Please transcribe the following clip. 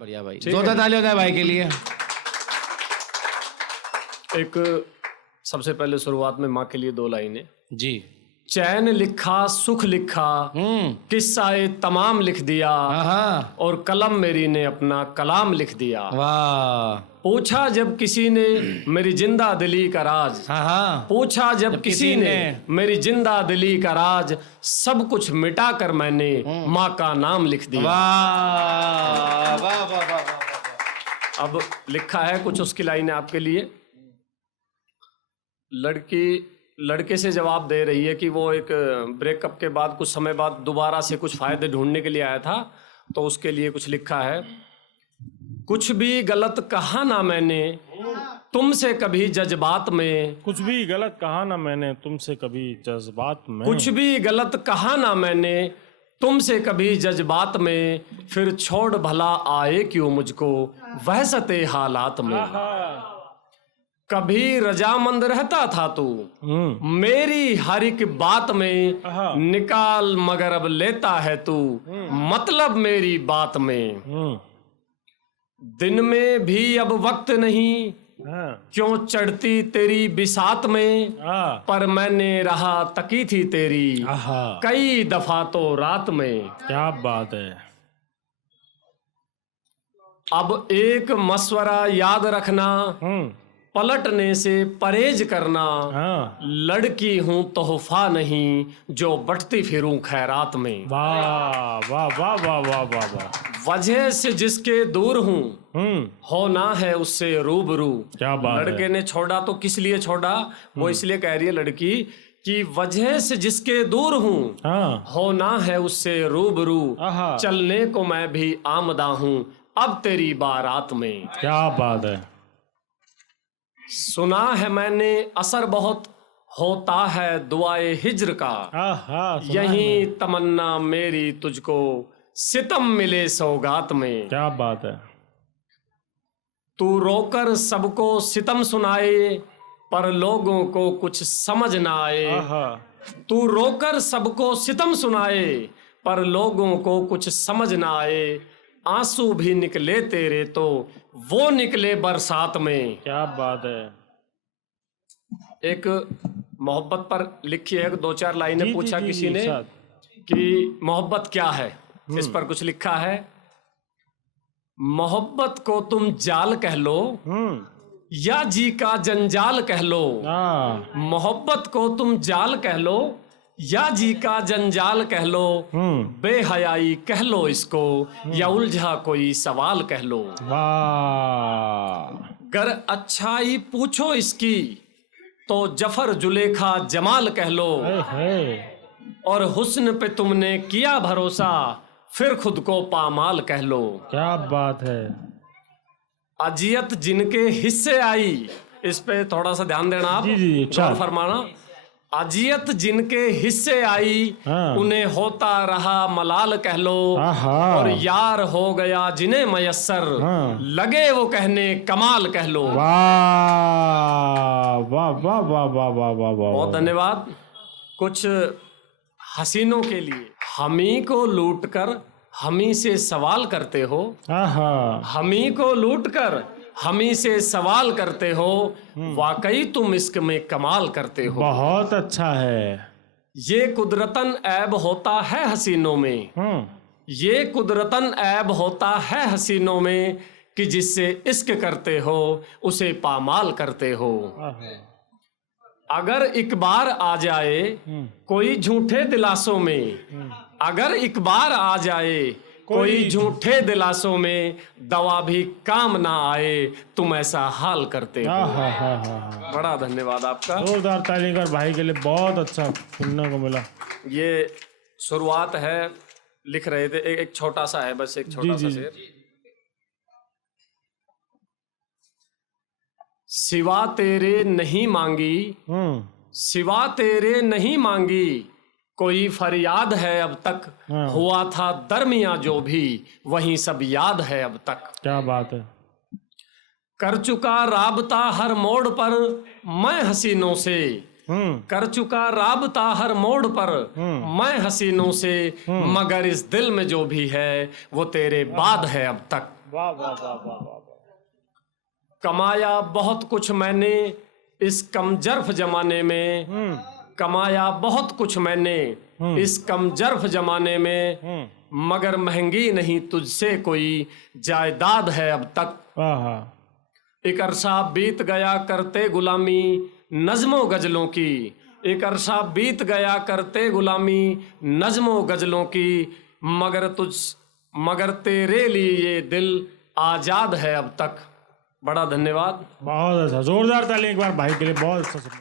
बढ़िया भाई, जोरदार ताली होता है भाई के लिए। एक सबसे पहले शुरुआत में माँ के लिए 2 लाइनें। जी। चैन लिखा सुख लिखा, किस्सा तमाम लिख दिया, और कलम मेरी ने अपना कलाम लिख दिया। वाह। पूछा जब किसी ने मेरी जिंदा दिली का राज, पूछा जब किसी ने मेरी जिंदा दिली का राज, सब कुछ मिटा कर मैंने माँ का नाम लिख दिया। वाह वाह वाह वाह। अब लिखा है कुछ उसकी लाइनें आपके लिए। लड़की लड़के से जवाब दे रही है कि वो एक ब्रेकअप के बाद कुछ समय बाद दोबारा से कुछ फायदे ढूंढने के लिए आया था, तो उसके लिए कुछ लिखा है। कुछ भी गलत कहा ना मैंने तुमसे कभी जज्बात में, कुछ भी गलत कहा ना मैंने तुमसे कभी जज्बात में, कुछ भी गलत कहा ना मैंने तुमसे कभी जज्बात में, फिर छोड़ भला आए क्यों मुझको वहशते हालात में। कभी रजामंद रहता था तू मेरी हर एक बात में, निकाल मगर अब लेता है तू मतलब मेरी बात में। दिन में भी अब वक्त नहीं क्यों चढ़ती तेरी बिसात में, पर मैंने रहा तकी थी तेरी कई दफा तो रात में। क्या बात है। अब एक मशवरा याद रखना, पलटने से परहेज करना, लड़की हूं तोहफा नहीं जो बटती फिरूं खैरात में। वाह वाह वाह वाह वाह वाह वाह। वजह से जिसके दूर हूं होना है उससे रूबरू। क्या बात है। लड़के ने छोड़ा तो किस लिए छोड़ा, वो इसलिए कह रही है लड़की कि वजह से जिसके दूर हूं होना है उससे रूबरू, चलने को मैं भी आमदा हूं अब तेरी बारात में। क्या बात है। सुना है मैंने असर बहुत होता है दुआए हिज्र का, यही तमन्ना मेरी तुझको सितम मिले सौगात में। क्या बात है। तू रोकर सबको सितम सुनाए पर लोगों को कुछ समझ ना आए, तू रोकर सबको सितम सुनाए पर लोगों को कुछ समझ ना आए, आंसू भी निकले तेरे तो वो निकले बरसात में। क्या बात है। एक मोहब्बत पर लिखी है 2-4 लाइनें। पूछा किसी ने कि मोहब्बत क्या है, इस पर कुछ लिखा है। मोहब्बत को तुम जाल कह लो या जी का जंजाल कह लो, मोहब्बत को तुम जाल कह लो या जी का जंजाल कह लो, बेहयाई कह लो इसको या उलझा कोई सवाल कह लो। गर अच्छाई पूछो इसकी तो जफर जुलेखा जमाल कह लो, और हुस्न पे तुमने किया भरोसा फिर खुद को पामाल कह लो। क्या बात है। अजियत जिनके हिस्से आई, इस पे थोड़ा सा ध्यान देना आप, गौर फरमाना। अजियत जिनके हिस्से आई उन्हें होता रहा मलाल कह लो, और यार हो गया जिन्हें मयस्सर लगे वो कहने कमाल कह लो। वाह वाह वाह वाह वाह वाह वाह। बहुत धन्यवाद। कुछ हसीनों के लिए, हमी को लूट कर हमी से सवाल करते हो, हमी को लूट कर हमी से सवाल करते हो, वाकई तुम इश्क में कमाल करते हो। बहुत अच्छा है। ये कुदरतन ऐब होता है हसीनों में, ये कुदरतन ऐब होता है हसीनों में, कि जिससे इश्क करते हो उसे पामाल करते हो। अगर एक बार आ जाए कोई झूठे दिलासों में, अगर एक बार आ जाए कोई झूठे दिलासों में, दवा भी काम ना आए तुम ऐसा हाल करते हो। बड़ा धन्यवाद आपका। जोरदार ताली कर भाई के लिए, बहुत अच्छा सुनने को मिला। ये शुरुआत है, लिख रहे थे। एक छोटा सा है, बस एक छोटा सा शेर। सिवा तेरे नहीं मांगी, सिवा तेरे नहीं मांगी कोई फरियाद है अब तक, हुआ था दरमियां जो भी वही सब याद है अब तक। क्या बात है। कर चुका राबता हर मोड़ पर मैं हसीनों से, कर चुका राबता हर मोड़ पर मैं हसीनों से, मगर इस दिल में जो भी है वो तेरे बाद है अब तक। वाह वाह वाह वाह वाह वाह। कमाया बहुत कुछ मैंने इस कमजर्फ जमाने में, कमाया बहुत कुछ मैंने इस कमजर्फ जमाने में, मगर महंगी नहीं तुझसे कोई जायदाद है अब तक। आहा। एक अरसा बीत गया करते गुलामी नज़्मों गजलों की, एक अरसा बीत गया करते गुलामी नज़्मों गजलों की, मगर तेरे लिए ये दिल आजाद है अब तक। बड़ा धन्यवाद। बहुत अच्छा, जोरदार ताली एक बार भाई के लिए, बहुत अच्छा सुना।